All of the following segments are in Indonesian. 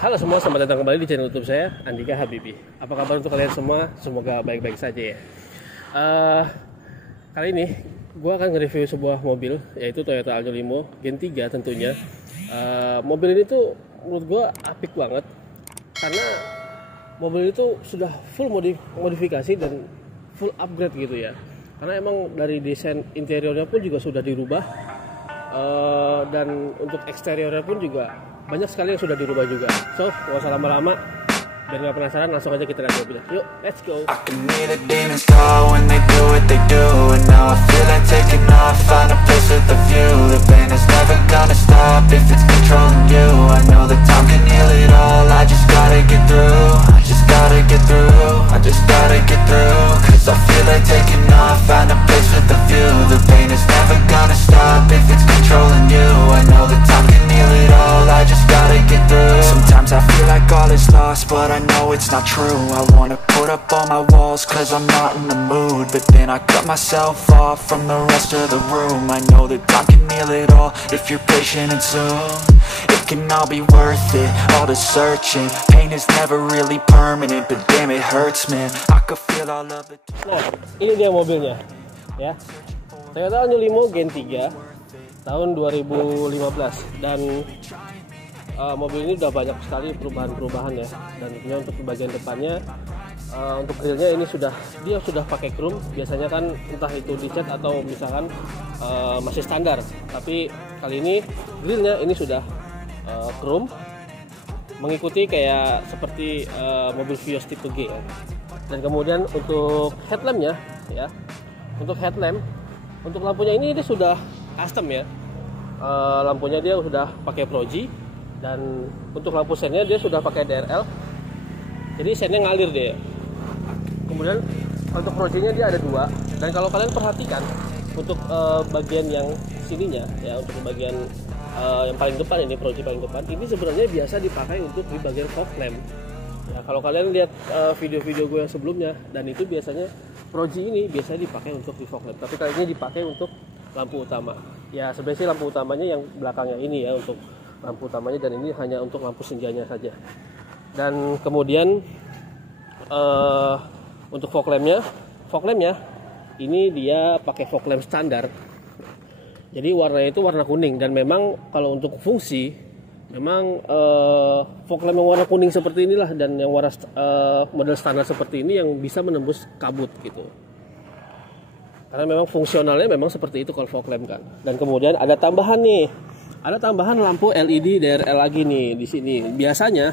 Halo semua, selamat datang kembali di channel YouTube saya, Andika Habibi. Apa kabar untuk kalian semua? Semoga baik-baik saja ya. Kali ini gue akan nge-review sebuah mobil, yaitu Toyota Aldo Limo Gen 3 tentunya. Mobil ini tuh menurut gue apik banget, karena mobil itu sudah full modifikasi dan full upgrade gitu ya. Karena emang dari desain interiornya pun juga sudah dirubah, dan untuk eksteriornya pun juga banyak sekali yang sudah dirubah juga. So, gak usah lama-lama, biar gak penasaran, langsung aja kita lihat mobilnya. Yuk, let's go. Sometimes I feel like all is lost, but I know it's not true. I wanna put up all my walls, cause I'm not in the mood. But then I cut myself off from the rest of the room. I know that time can heal it all, if you're patient and soon it can all be worth it, all the searching. Pain is never really permanent, but damn it hurts, man. I could feel all of it. Nah, ini dia mobilnya ya. Toyota Aldo Limo Gen 3 tahun 2015. Dan mobil ini udah banyak sekali perubahan ya. Dan tentunya untuk bagian depannya, untuk grillnya ini dia sudah pakai chrome. Biasanya kan entah itu dicat atau misalkan masih standar. Tapi kali ini grillnya ini sudah chrome, mengikuti kayak seperti mobil Vios tipe G ya. Dan kemudian untuk headlampnya ya, untuk lampunya ini dia sudah custom ya. Lampunya dia sudah pakai Proji. Dan untuk lampu sennya dia sudah pakai DRL, jadi sennya ngalir deh. Kemudian untuk projinya dia ada 2. Dan kalau kalian perhatikan untuk bagian yang sininya ya, untuk bagian yang paling depan ini, proji paling depan ini sebenarnya biasa dipakai untuk di bagian fog lamp ya. Kalau kalian lihat video-video gue yang sebelumnya, dan itu biasanya proji ini biasanya dipakai untuk di fog lamp, tapi kali ini dipakai untuk lampu utama ya. Sebenarnya sih lampu utamanya yang belakangnya ini ya, untuk lampu utamanya, dan ini hanya untuk lampu senjanya saja. Dan kemudian untuk fog lampnya ini dia pakai fog lamp standar, jadi warnanya itu warna kuning. Dan memang kalau untuk fungsi, memang fog lamp yang warna kuning seperti inilah, dan yang warna model standar seperti ini yang bisa menembus kabut gitu, karena memang fungsionalnya memang seperti itu kalau fog lamp kan. Dan kemudian ada tambahan lampu LED DRL lagi nih di sini. Biasanya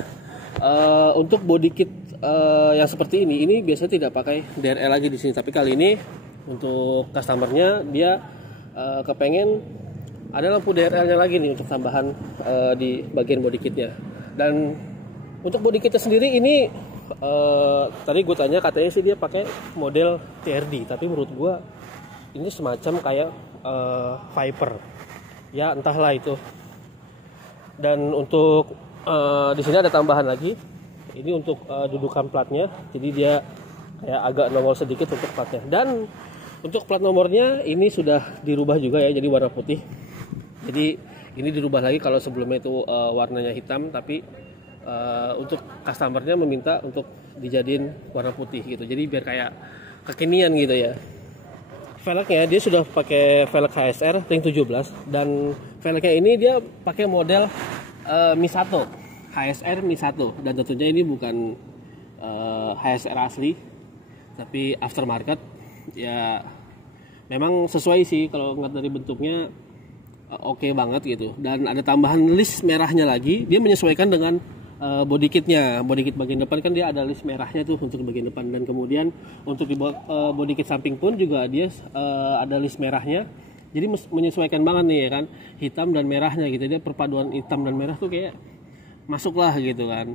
untuk body kit yang seperti ini biasanya tidak pakai DRL lagi di sini, tapi kali ini untuk customernya dia kepengen ada lampu DRL-nya lagi nih untuk tambahan di bagian body kitnya. Dan untuk body kitnya sendiri ini tadi gue tanya, katanya sih dia pakai model TRD, tapi menurut gue ini semacam kayak Viper ya, entahlah itu. Dan untuk di sini ada tambahan lagi, ini untuk dudukan platnya, jadi dia kayak agak nongol sedikit untuk platnya. Dan untuk plat nomornya ini sudah dirubah juga ya, jadi warna putih. Jadi ini dirubah lagi, kalau sebelumnya itu warnanya hitam, tapi untuk customernya meminta untuk dijadiin warna putih gitu, jadi biar kayak kekinian gitu ya. Velgnya dia sudah pakai velg HSR ring 17, dan velgnya ini dia pakai model Misato, HSR Misato. Dan tentunya ini bukan HSR asli, tapi aftermarket ya. Memang sesuai sih kalau ngeliat dari bentuknya, oke banget gitu. Dan ada tambahan list merahnya lagi, dia menyesuaikan dengan body kitnya. Body kit bagian depan kan dia ada list merahnya tuh untuk bagian depan. Dan kemudian untuk di body kit samping pun juga dia ada list merahnya, jadi menyesuaikan banget nih ya kan, hitam dan merahnya gitu. Dia perpaduan hitam dan merah tuh kayak masuk lah gitu kan,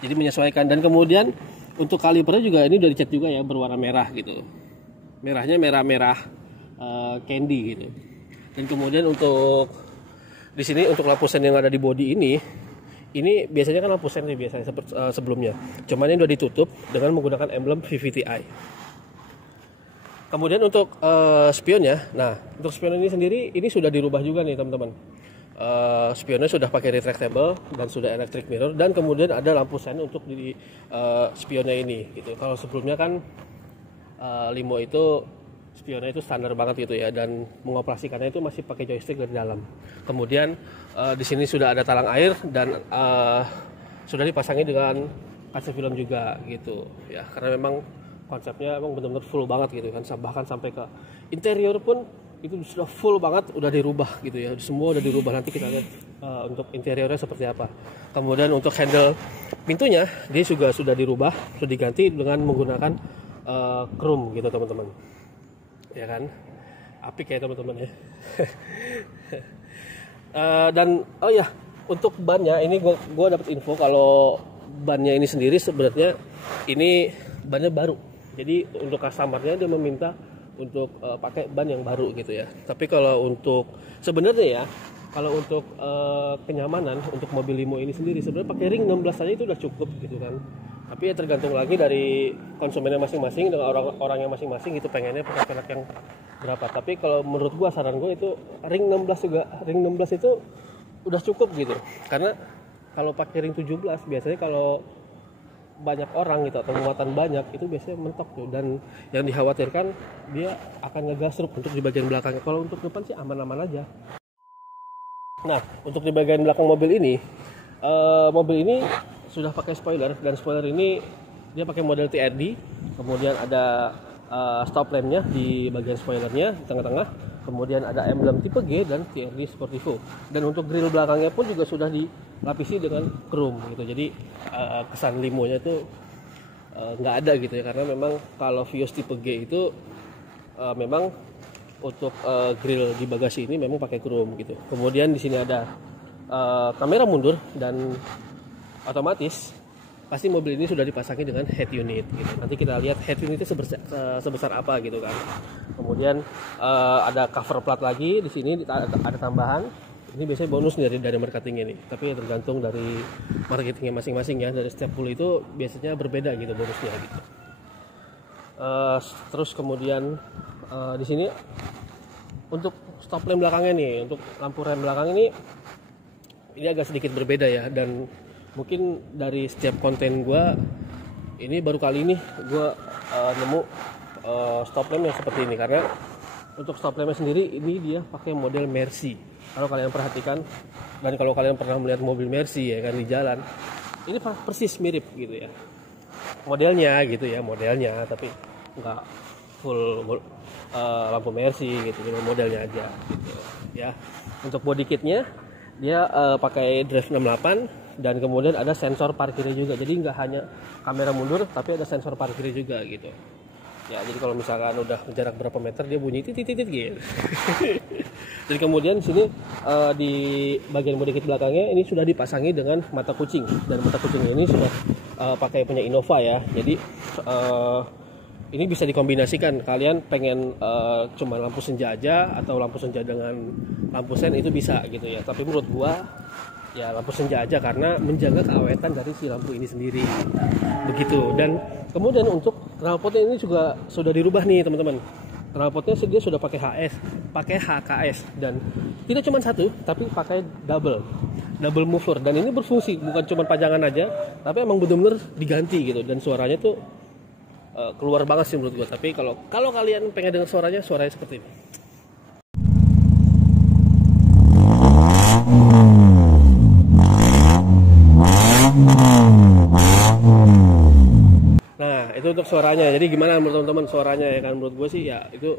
jadi menyesuaikan. Dan kemudian untuk kalipernya juga ini udah dicat juga ya, berwarna merah gitu, merahnya merah candy gitu. Dan kemudian untuk di sini untuk lampu sen yang ada di body ini biasanya kan lampu sen nih biasanya sebelumnya, cuman ini udah ditutup dengan menggunakan emblem VVTi. Kemudian untuk spionnya, nah untuk spion ini sendiri ini sudah dirubah juga nih teman-teman. spionnya sudah pakai retractable dan sudah electric mirror, dan kemudian ada lampu sen untuk di spionnya ini gitu. Kalau sebelumnya kan limo itu spionnya itu standar banget gitu ya, dan mengoperasikannya itu masih pakai joystick dari dalam. Kemudian di sini sudah ada talang air dan sudah dipasangi dengan kaca film juga gitu ya, karena memang konsepnya emang benar-benar full banget gitu kan. Bahkan sampai ke interior pun itu sudah full banget, udah dirubah gitu ya, semua udah dirubah. Nanti kita lihat untuk interiornya seperti apa. Kemudian untuk handle pintunya dia juga sudah dirubah, sudah diganti dengan menggunakan chrome gitu teman-teman ya kan. Apik ya teman-teman ya. Dan oh ya, untuk bannya ini gue dapat info kalau bannya ini sendiri sebenarnya ini bannya baru. Jadi untuk customernya dia meminta untuk pakai ban yang baru gitu ya. Tapi kalau untuk sebenarnya ya, kalau untuk kenyamanan untuk mobil limo ini sendiri sebenarnya pakai ring 16 saja itu udah cukup gitu kan. Tapi ya tergantung lagi dari konsumennya masing-masing dengan orang-orang yang masing-masing gitu, pengennya pakai velg yang berapa. Tapi kalau menurut gua, saran gua itu ring 16 juga, ring 16 itu udah cukup gitu. Karena kalau pakai ring 17 biasanya kalau banyak orang gitu atau muatan banyak itu biasanya mentok tuh, dan yang dikhawatirkan dia akan ngegasruk untuk di bagian belakangnya. Kalau untuk depan sih aman-aman aja. Nah, untuk di bagian belakang mobil ini sudah pakai spoiler, dan spoiler ini dia pakai model TRD. Kemudian ada stop lampnya di bagian spoilernya di tengah-tengah. Kemudian ada emblem tipe G dan TRD Sportivo. Dan untuk grill belakangnya pun juga sudah dilapisi dengan chrome gitu. Jadi kesan limonya itu nggak ada gitu ya, karena memang kalau Vios tipe G itu memang untuk grill di bagasi ini memang pakai chrome gitu. Kemudian di sini ada kamera mundur, dan otomatis pasti mobil ini sudah dipasangi dengan head unit gitu. Nanti kita lihat head unitnya sebesar apa gitu kan. Kemudian ada cover plat lagi di sini, ada tambahan. Ini biasanya bonus dari marketing ini, tapi ya tergantung dari marketingnya masing-masing ya. Dari setiap pool itu biasanya berbeda gitu bonusnya gitu. Terus kemudian di sini untuk stop lamp belakangnya nih, untuk lampu rem belakang ini agak sedikit berbeda ya, dan mungkin dari setiap konten gue ini baru kali ini gue nemu stop lamp yang seperti ini. Karena untuk stop lampnya sendiri ini dia pakai model Mercy. Kalau kalian perhatikan dan kalau kalian pernah melihat mobil Mercy ya kan di jalan, ini persis mirip gitu ya modelnya gitu ya, tapi nggak full lampu Mercy gitu, dengan modelnya aja gitu ya. Untuk body kitnya dia pakai drive 68, dan kemudian ada sensor parkirnya juga. Jadi nggak hanya kamera mundur, tapi ada sensor parkirnya juga gitu ya. Jadi kalau misalkan udah jarak berapa meter dia bunyi titit gitu. Dan kemudian di sini di bagian body kit belakangnya ini sudah dipasangi dengan mata kucing, dan mata kucingnya ini sudah pakai punya Innova ya. Jadi ini bisa dikombinasikan, kalian pengen cuma lampu senja aja atau lampu senja dengan lampu sen itu bisa gitu ya. Tapi menurut gua ya lampu senja aja, karena menjaga keawetan dari si lampu ini sendiri begitu. Dan kemudian untuk knalpotnya ini juga sudah dirubah nih teman-teman. Knalpotnya dia sudah pakai HKS, dan tidak cuma satu tapi pakai double muffler, dan ini berfungsi, bukan cuma pajangan aja tapi emang benar-benar diganti gitu. Dan suaranya tuh keluar banget sih menurut gua. Tapi kalau kalian pengen dengar suaranya seperti ini. Nah itu untuk suaranya. Jadi gimana menurut teman-teman suaranya ya kan? Menurut gue sih ya itu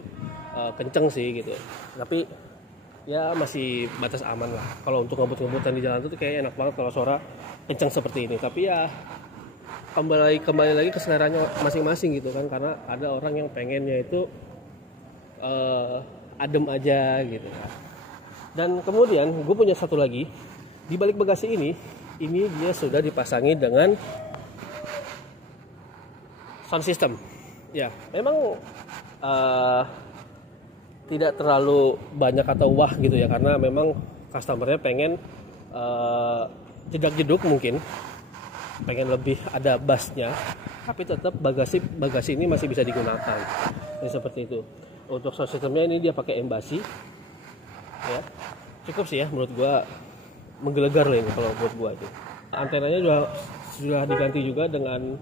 kenceng sih gitu. Tapi ya masih batas aman lah. Kalau untuk ngebut-ngebutan di jalan itu kayaknya enak banget kalau suara kenceng seperti ini. Tapi ya kembali lagi ke seleranya masing-masing gitu kan. Karena ada orang yang pengennya itu adem aja gitu kan. Dan kemudian gue punya satu lagi. Di balik bagasi ini dia sudah dipasangi dengan sound system. Ya, memang tidak terlalu banyak atau wah gitu ya, karena memang customernya pengen jedak-jeduk mungkin, pengen lebih ada bassnya, tapi tetap bagasi ini masih bisa digunakan. Jadi seperti itu. Untuk sound systemnya ini dia pakai Embassy, ya. cukup sih ya menurut gua, menggelegar lah ini kalau buat gua itu. Antenanya sudah diganti juga dengan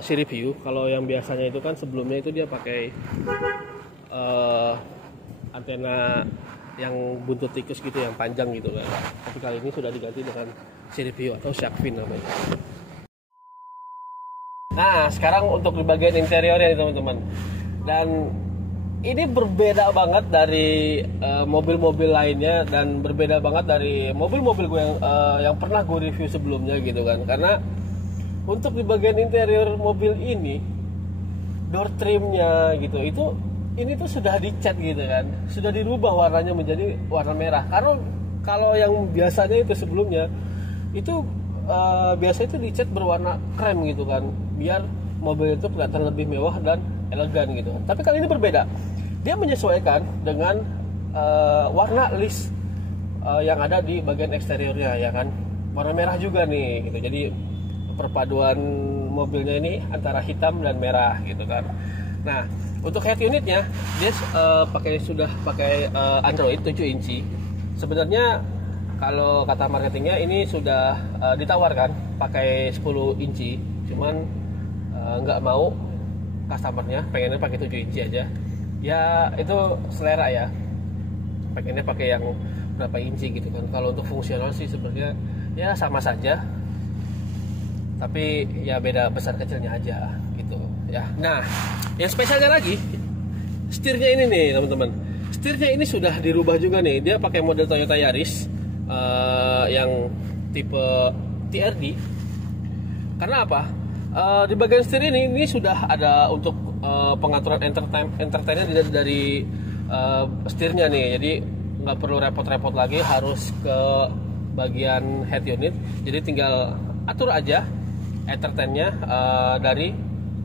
Siri View. Kalau yang biasanya itu kan sebelumnya itu dia pakai antena yang buntut tikus gitu, yang panjang gitu kan. Tapi kali ini sudah diganti dengan Siri View atau Shark Fin namanya. Nah, sekarang untuk di bagian interiornya nih teman-teman. Dan ini berbeda banget dari mobil-mobil lainnya, dan berbeda banget dari mobil-mobil gue yang pernah gue review sebelumnya gitu kan. Karena untuk di bagian interior mobil ini, door trimnya gitu, ini tuh sudah dicat gitu kan, sudah dirubah warnanya menjadi warna merah. Karena kalau yang biasanya itu sebelumnya itu biasa itu dicat berwarna krem gitu kan, biar mobil itu kelihatan lebih mewah dan elegan gitu. Tapi kali ini berbeda, dia menyesuaikan dengan warna list yang ada di bagian eksteriornya ya kan, warna merah juga nih gitu. Jadi perpaduan mobilnya ini antara hitam dan merah gitu kan. Nah, untuk head unitnya dia sudah pakai Android 7 inci. Sebenarnya kalau kata marketingnya ini sudah ditawarkan pakai 10 inci, cuman nggak mau customernya, pengennya pakai 7 inci aja. Ya itu selera ya, pengennya pakai yang berapa inci gitu kan. Kalau untuk fungsional sih sebenarnya ya sama saja, tapi ya beda besar kecilnya aja gitu ya. Nah, yang spesialnya lagi, setirnya ini nih teman-teman. Setirnya ini sudah dirubah juga nih. Dia pakai model Toyota Yaris yang tipe TRD. Karena apa? Di bagian setir ini sudah ada untuk pengaturan entertainnya dari setirnya nih. Jadi nggak perlu repot-repot lagi harus ke bagian head unit. Jadi tinggal atur aja entertainnya dari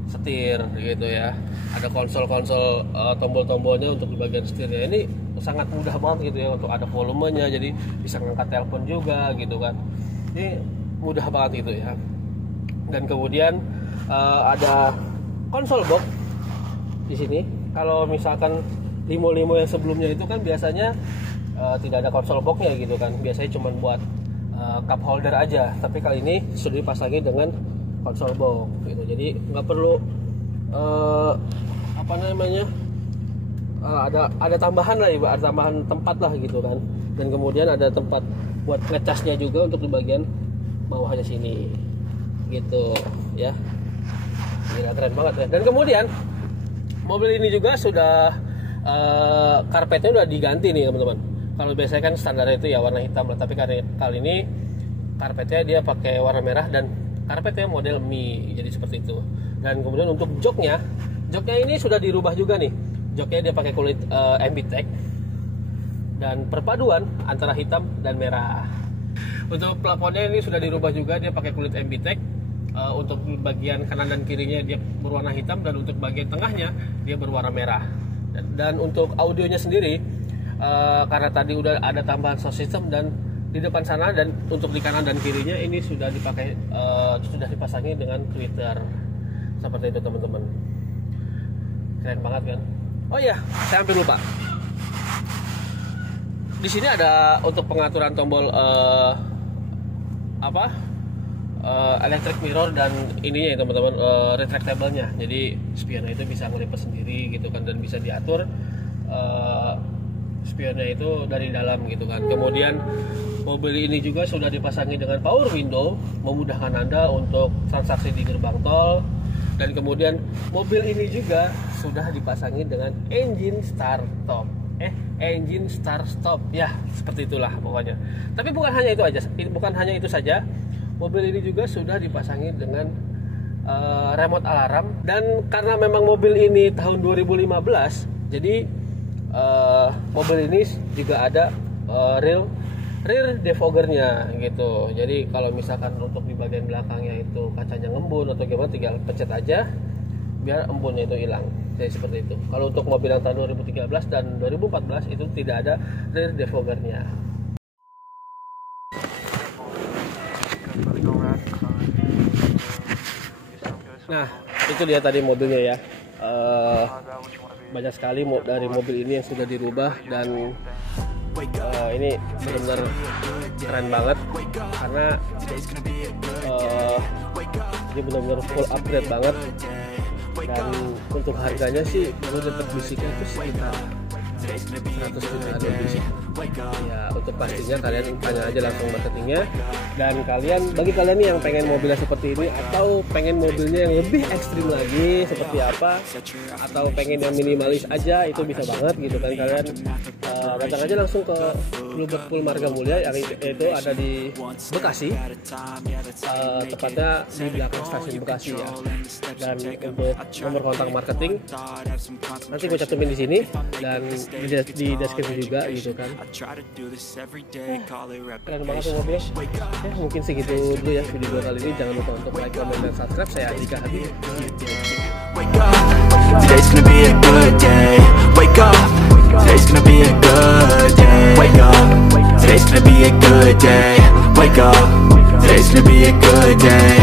setir gitu ya. Ada konsol-konsol tombol-tombolnya untuk di bagian setirnya. Ini sangat mudah banget gitu ya, untuk ada volumenya, jadi bisa ngangkat telepon juga gitu kan. Ini mudah banget gitu ya. Dan kemudian ada konsol box di sini. Kalau misalkan limo-limo yang sebelumnya itu kan biasanya tidak ada konsol boxnya gitu kan, biasanya cuma buat cup holder aja. Tapi kali ini sudah dipasangi dengan konsol box gitu, jadi nggak perlu ada tambahan lah, ada tambahan tempat lah gitu kan. Dan kemudian ada tempat buat ngecasnya juga untuk di bagian bawahnya sini gitu ya. Gila, keren banget ya. Dan kemudian mobil ini juga sudah karpetnya udah diganti nih teman-teman. Kalau biasanya kan standarnya itu ya warna hitam lah, tapi kali ini karpetnya dia pakai warna merah dan karpetnya model Mi, jadi seperti itu. Dan kemudian untuk joknya ini sudah dirubah juga nih. Joknya dia pakai kulit MBTEK dan perpaduan antara hitam dan merah. Untuk plafonnya ini sudah dirubah juga, dia pakai kulit MBTEK. Untuk bagian kanan dan kirinya dia berwarna hitam, dan untuk bagian tengahnya dia berwarna merah. Dan untuk audionya sendiri, karena tadi udah ada tambahan sound system, dan di depan sana dan untuk di kanan dan kirinya ini sudah dipasangi dengan tweeter seperti itu teman-teman. Keren banget kan? Oh iya, saya hampir lupa. Di sini ada untuk pengaturan tombol electric mirror dan ininya ya teman-teman, retractable-nya. Jadi spionnya itu bisa ngelipat sendiri gitu kan, dan bisa diatur spionnya itu dari dalam gitu kan. Kemudian mobil ini juga sudah dipasangi dengan power window, memudahkan Anda untuk transaksi di gerbang tol. Dan kemudian mobil ini juga sudah dipasangi dengan engine start stop ya, seperti itulah pokoknya. Tapi bukan hanya itu saja, mobil ini juga sudah dipasangi dengan remote alarm. Dan karena memang mobil ini tahun 2015, jadi mobil ini juga ada rear defoggernya gitu. Jadi kalau misalkan untuk di bagian belakangnya itu kacanya ngembun atau gimana, tinggal pencet aja biar embunnya itu hilang. Jadi seperti itu. Kalau untuk mobil yang tahun 2013 dan 2014 itu tidak ada rear defoggernya. Nah, itu dia tadi mobilnya ya. Banyak sekali dari mobil ini yang sudah dirubah, dan Ini benar-benar keren banget karena dia benar-benar full upgrade banget, dan untuk harganya sih gue dapat bisiknya itu sekitar 100 jutaan lebih sih. Ya untuk pastinya kalian tanya aja langsung marketingnya. Dan bagi kalian nih yang pengen mobilnya seperti ini, atau pengen mobilnya yang lebih ekstrim lagi seperti apa, atau pengen yang minimalis aja, itu bisa banget gitu kan. Kalian datang aja langsung ke Bluebird Pool Marga Mulia yang itu ada di Bekasi, tepatnya di belakang stasiun Bekasi ya. Dan untuk nomor kontak marketing nanti gue cantumin di sini dan di deskripsi juga gitu kan. Keren banget tuh mobilnya. Ya mungkin segitu dulu ya video gue kali ini. Jangan lupa untuk like, comment, dan subscribe. Saya Andika Habib. Wake up, today's gonna be a good day. Wake up, today's gonna be a good day. Wake up, today's gonna be a good day. Wake up, today's gonna be a good day.